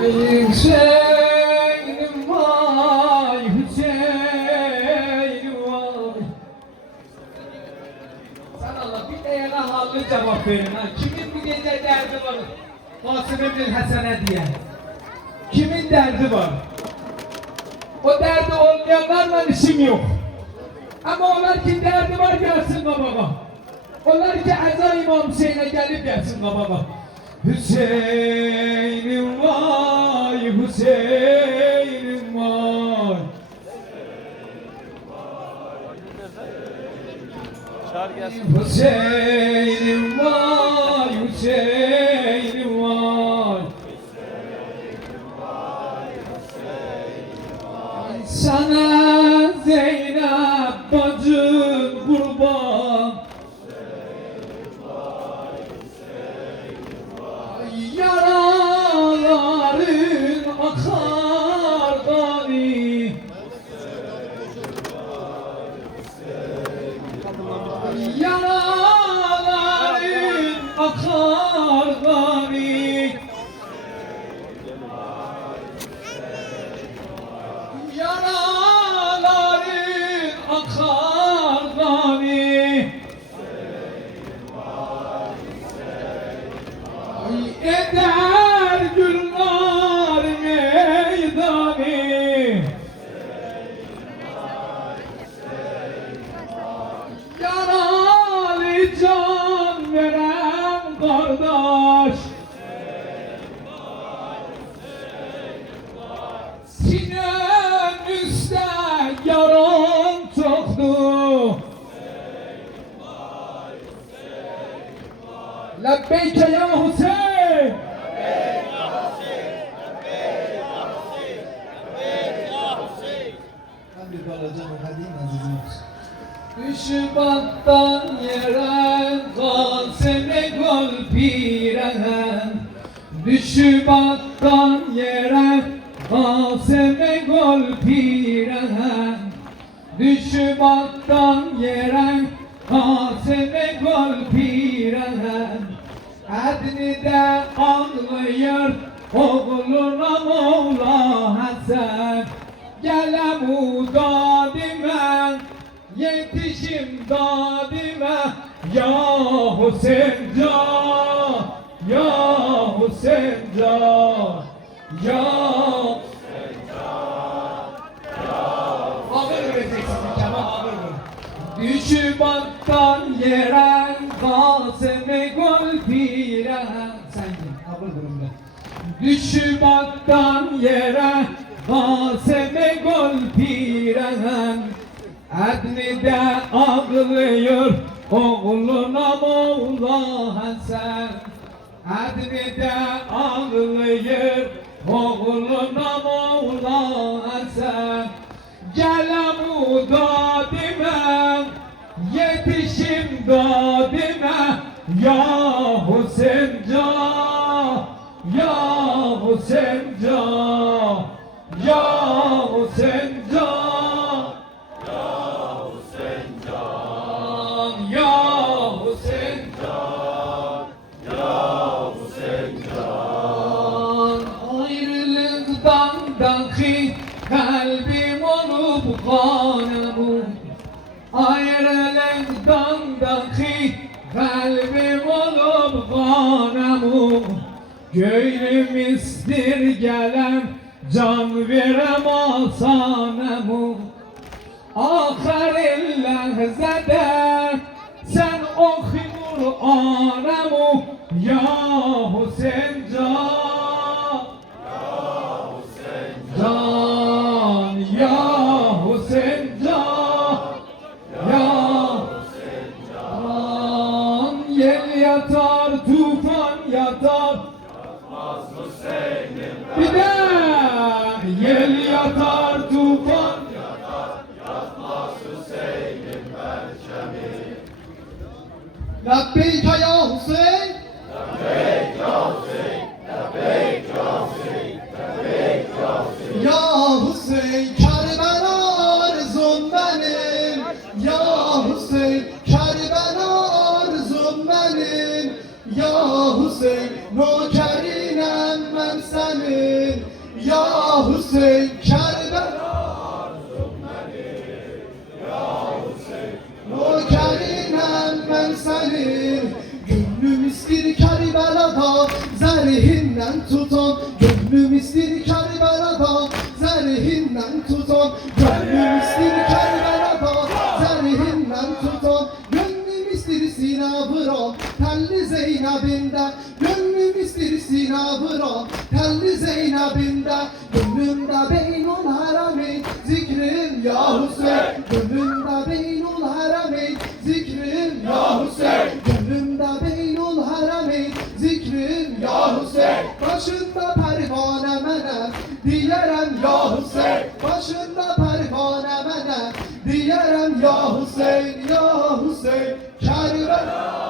Ey Hüseyin'im vay, Hüseyin'im vay. Sen Allah bir de yana hallı cevap verin ha. Kimin bu gece derdi var? Kasım bin Hasan'a diye. Kimin derdi var? O derdi olmayanlarla işim yok. Ama onlar ki derdi var gelsin babama. Onlar ki Eza İmam Hüseyin'e gelip gelsin babama. Hüseyin'im vay, Hüseyin'im vay. Hüseyin'im vay, Hüseyin'im vay. Sana Zeynep bacın kurban. Yaraların akar gani. Yaraların akar gani. Yaraların akar gani. Eder gülnar meydani. Yaralı can veren kardeş. Sinem üstte yaran çoktu. Lebbeyke ya Hüseyin. Ben bir balacağım hadiyim azizim. Düşbattan yere kaseme gol pirehen. Düşbattan yere kaseme gol pirehen. Düşbattan yere kaseme gol pirehen. Adnide ağlıyor oğluna Moğla Hasan. Gelem udadime yetişim dadime. Ya Hüseyin can, ya Hüseyin can, ya Hüseyin can, ya. Ağır vereceksin Kemal, ağır vur. Düşbattan yere kaseme gol pirehen. Sen gel, ağır durumda. Düşbattan yere kaseme gol pirehen. Adnide ağlıyor oğluna Moğla Hasan. Adnide ağlıyor oğluna Moğla Hasan. Gelem udadime yetişim dadime. Ya Hüseyin can, ya Hüseyin can, ya Hüseyin can, ya Hüseyin can, ya Hüseyin can, ya Hüseyin can. Ayrılıktan dahi kalbim olup kanımı. Ayrılıktan dahi kalbim olup kanımı. Gönlüm istir gelen can verem asanımı. Ahir lehzede sen oku Kur'an'ımı. Ya Hüseyin can, can, ya Hüseyin can, ya Hüseyin can. Yel yatar, tufan yatar, yatmaz Hüseyin'im ben. Bir de yel yatar, tufan yatar, yatmaz Hüseyin'im ben Cemil. Lebbeyke ya Hüseyin. Lebbeyk ya Hüseyin, lebbeyk ya Hüseyin, lebbeyk ya Hüseyin. Ya Hüseyin Kerbela arzum benim. Ya Hüseyin Kerbela arzum benim. Ya Hüseyin nokerinem ben senin. Ya Hüseyin Kerbela Nökerinem ben senin Gönlüm istir Kerbela'da Zerhinden tutan Gönlüm istir Kerbela'da Zerhinden tutan Gönlüm istir Kerbela'da Zerhinden tutan Gönlüm istir Sinabıra Telli Zeynep'inde Gönlüm istir Sinabıra Telli Zeynep'inde Gönlümde beynul harami Zikrim ya Hüseyin Gönlümde beynul harami Zikrim ya Hüseyin Gönlümde beynul harami Zikrim ya Hüseyin Başında pervane mene Diyerem ya Hüseyin Başında pervane mene Diyerem ya Hüseyin Ya Hüseyin Kerbela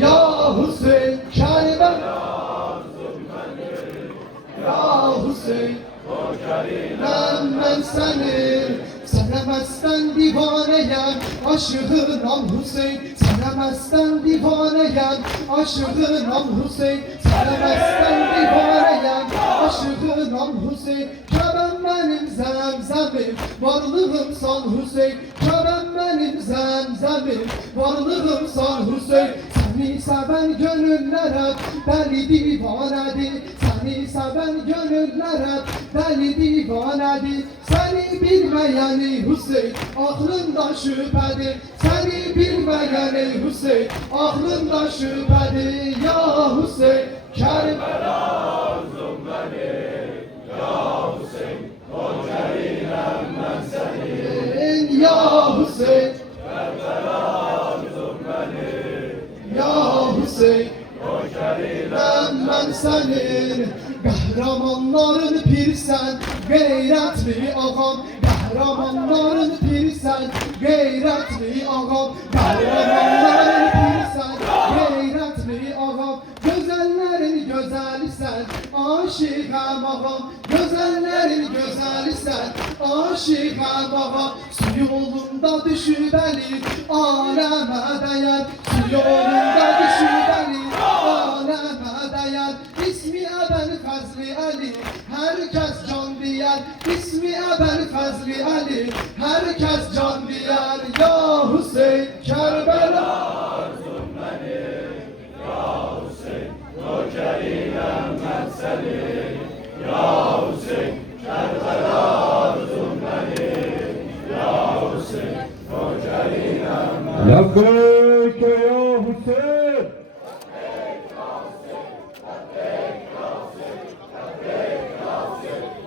Ya Hüseyin Kerbela Ya Hüseyin ben senin Senemezden divaneyem Aşığınam Hüseyin Senemezden divaneyem Aşığınam Hüseyin Senemezden divaneyem Aşığınam Hüseyin Kebem benim zemzemim Varlığım san Hüseyin Kebem benim zemzemim Varlığım san Hüseyin Seni seven gönüller hep Deli divanedir Seni seven gönüller hep Deli divanedir Seni bilmeyeni Hüseyin Aklında şüphedir Seni bilmeyeni Hüseyin Aklında şüphedir Ya Hüseyin Kerbela Ya Hüseyin Ya Hüseyin ben senin Kahramanların pirsen Gayretli ağam Kahramanların pirsen Gayretli ağam Kahramanların pirsen Gayretli ağam Gözellerin güzeli sen Aşıkam ağam Gözellerin güzeli sen Aşıkam ağam Su yolunda düşübeli Aleme değer Su yolunda düşübeli Aleme değer İsmi Ebel Fazli Ali Herkes can diyer İsmi Ebel Fazli Ali Herkes can diyer Ya Hüseyin Kerbela Labbayk ya Hüseyin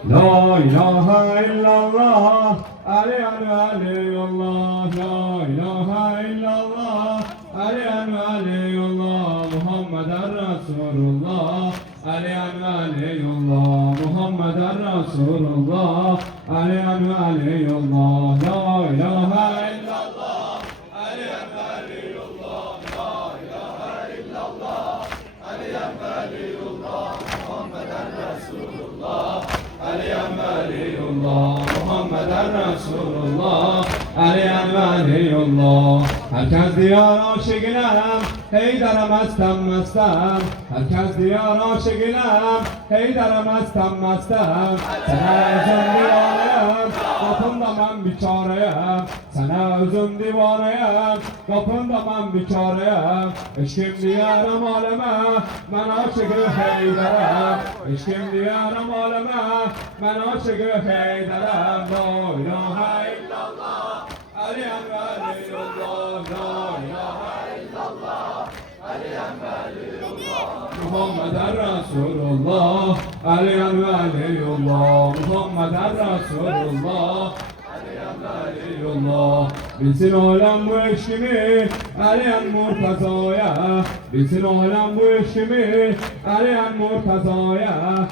La ilahe illallah Aliyan ve aliyullah La ilahe illallah Aliyan ve aliyullah Muhammeden Resulullah Aliyan ve aliyullah Muhammeden Resulullah Aliyan ve aliyullah La ilahe illallah Aliyan ve aliyullah La ilahe illallah Aliyan ve aliyullah Muhammeden Resulullah Aliyan ve aliyullah Muhammeden Resulullah Aliyan ve aliyullah Herkes diyar aşıkinem Heydar mestem mestem Herkes diyar aşıkinem Heydar mestem mestem Sana özüm divaneyim Kapında ben biçareyim Sana özüm divaneyim Kapında ben biçareyim Eşkim diyarım aleme Ben aşıkı Heydar'ım Eşkim diyarım aleme Ben aşıkı Heydar'ım La ilahe illallah Aliyan ve aliyullah La ilahe illallah Aliyan ve aliyullah Muhammeden Resulullah Aliyan ve aliyullah Muhammeden Resulullah Aliyan ve aliyullah Bilsin alem bu eşkimi Aliyan Murtaza'ya Bilsin alem bu eşkimi Aliyan Murtaza'ya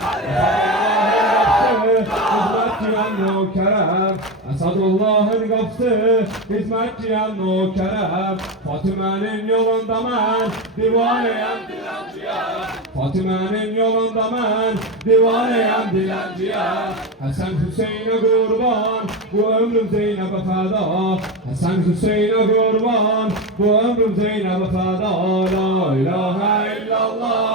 Hizmet diyen nökerem Esadullah'ın kapısı, hizmetçiyem nökerem. Fatime'nin yolunda ben, divaneyem dilenciye. Fatime'nin yolunda ben, divaneyem dilenciye. Hasan Hüseyin'e kurban, bu ömrüm Zeynep'e feda. Hasan Hüseyin'e kurban, bu ömrüm Zeynep'e feda. La ilahe illallah,